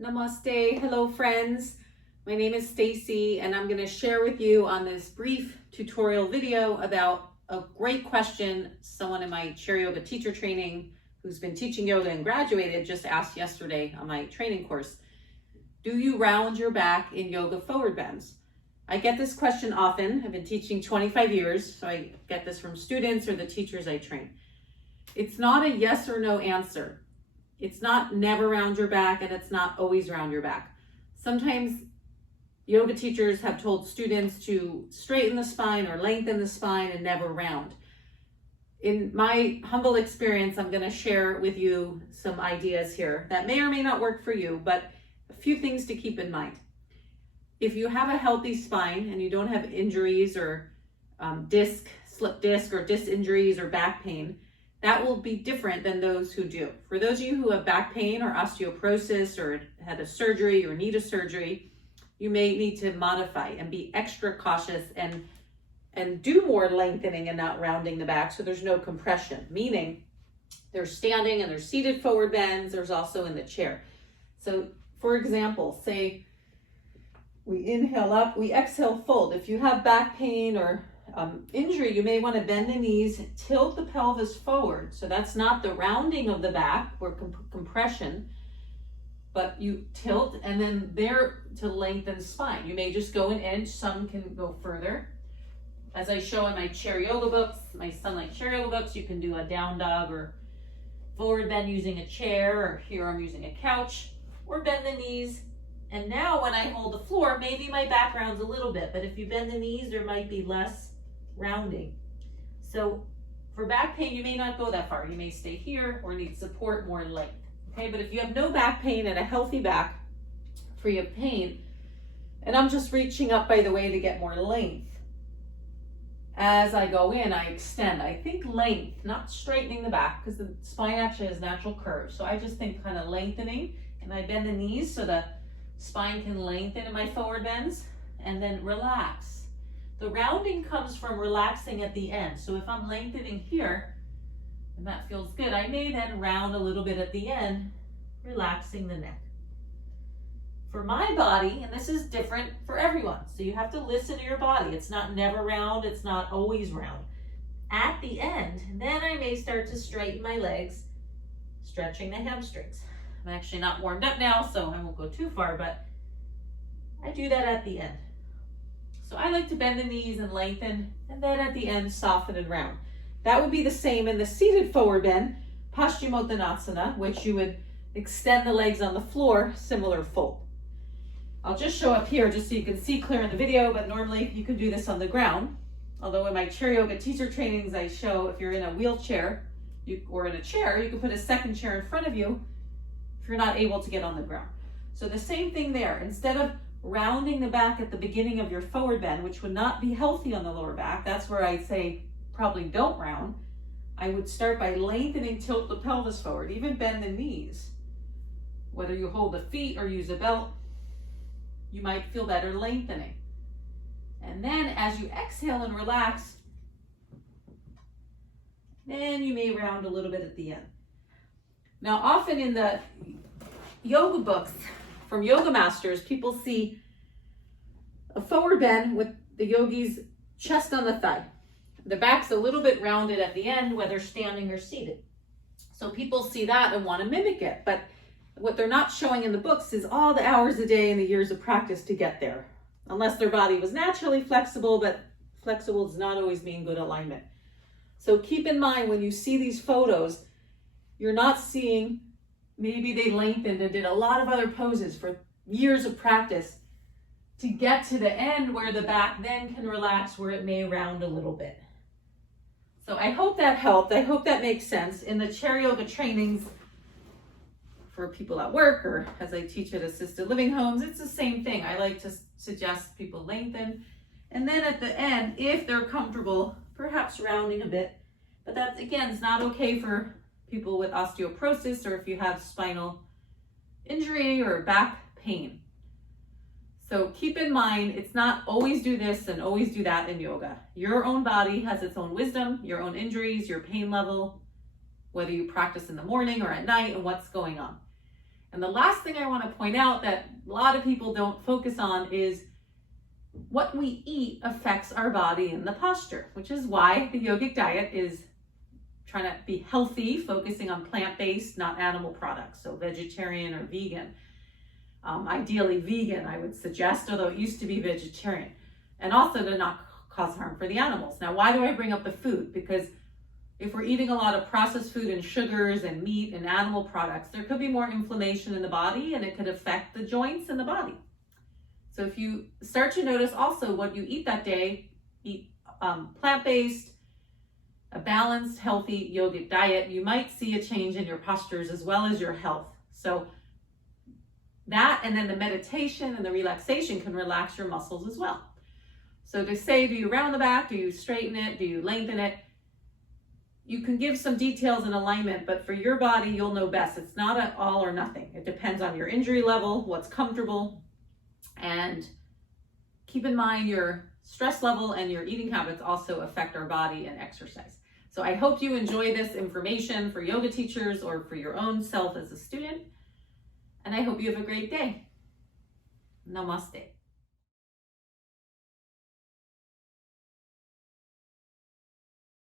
Namaste, hello friends. My name is Stacy and I'm going to share with you on this brief tutorial video about a great question someone in my chair yoga teacher training who's been teaching yoga and graduated just asked yesterday on my training course. Do you round your back in yoga forward bends? I get this question often. I've been teaching 25 years, so I get this from students or the teachers I train. It's not a yes or no answer. It's not never round your back and it's not always round your back. Sometimes yoga teachers have told students to straighten the spine or lengthen the spine and never round. In my humble experience, I'm going to share with you some ideas here that may or may not work for you, but a few things to keep in mind. If you have a healthy spine and you don't have injuries or slip disc or disc injuries or back pain, that will be different than those who do. For those of you who have back pain or osteoporosis or had a surgery or need a surgery, you may need to modify and be extra cautious and do more lengthening and not rounding the back so there's no compression, meaning there's standing and there's seated forward bends, there's also in the chair. So for example, say we inhale up, we exhale fold. If you have back pain or injury, you may want to bend the knees, tilt the pelvis forward. So that's not the rounding of the back or compression, but you tilt and then there to lengthen spine. You may just go an inch, some can go further. As I show in my chair yoga books, my Sunlight chair yoga books, you can do a down dog or forward bend using a chair, or here I'm using a couch, or bend the knees. And now when I hold the floor, maybe my back rounds a little bit, but if you bend the knees, there might be less rounding. So for back pain, you may not go that far. You may stay here or need support more length. Okay, but if you have no back pain and a healthy back, free of pain, and I'm just reaching up, by the way, to get more length. As I go in, I extend. I think length, not straightening the back, because the spine actually has natural curves. So I just think kind of lengthening, and I bend the knees so the spine can lengthen in my forward bends, and then relax. The rounding comes from relaxing at the end. So if I'm lengthening here, and that feels good, I may then round a little bit at the end, relaxing the neck. For my body, and this is different for everyone, so you have to listen to your body. It's not never round, it's not always round. At the end, then I may start to straighten my legs, stretching the hamstrings. I'm actually not warmed up now, so I won't go too far, but I do that at the end. So I like to bend the knees and lengthen, and then at the end, soften and round. That would be the same in the seated forward bend, Paschimottanasana, which you would extend the legs on the floor, similar fold. I'll just show up here just so you can see clear in the video, but normally you can do this on the ground. Although in my chair yoga teacher trainings, I show if you're in a wheelchair or in a chair, you can put a second chair in front of you if you're not able to get on the ground. So the same thing there. Instead of rounding the back at the beginning of your forward bend, which would not be healthy on the lower back, that's where I'd say probably don't round. I would start by lengthening, tilt the pelvis forward, even bend the knees. Whether you hold the feet or use a belt, you might feel better lengthening. And then as you exhale and relax, then you may round a little bit at the end. Now, often in the yoga books from yoga masters, people see a forward bend with the yogi's chest on the thigh. The back's a little bit rounded at the end, whether standing or seated. So people see that and want to mimic it. But what they're not showing in the books is all the hours a day and the years of practice to get there. Unless their body was naturally flexible, but flexible does not always mean good alignment. So keep in mind when you see these photos, you're not seeing maybe they lengthened and did a lot of other poses for years of practice to get to the end where the back then can relax, where it may round a little bit. So I hope that helped. I hope that makes sense. In the chair yoga trainings for people at work or as I teach at assisted living homes, it's the same thing. I like to suggest people lengthen. And then at the end, if they're comfortable, perhaps rounding a bit. But that's, again, it's not okay for people with osteoporosis or if you have spinal injury or back pain. So keep in mind, it's not always do this and always do that in yoga. Your own body has its own wisdom, your own injuries, your pain level, whether you practice in the morning or at night and what's going on. And the last thing I want to point out that a lot of people don't focus on is what we eat affects our body and the posture, which is why the yogic diet is trying to be healthy, focusing on plant-based, not animal products, so vegetarian or vegan. Ideally vegan, I would suggest, although it used to be vegetarian, and also to not cause harm for the animals. Now, why do I bring up the food? Because if we're eating a lot of processed food and sugars and meat and animal products, there could be more inflammation in the body, and it could affect the joints in the body. So if you start to notice also what you eat that day, eat plant-based, a balanced, healthy yogic diet, you might see a change in your postures as well as your health. So that, and then the meditation and the relaxation can relax your muscles as well. So to say, do you round the back? Do you straighten it? Do you lengthen it? You can give some details and alignment, but for your body, you'll know best. It's not an all or nothing. It depends on your injury level, what's comfortable, and keep in mind your stress level and your eating habits also affect our body and exercise. So I hope you enjoy this information for yoga teachers or for your own self as a student. And I hope you have a great day. Namaste.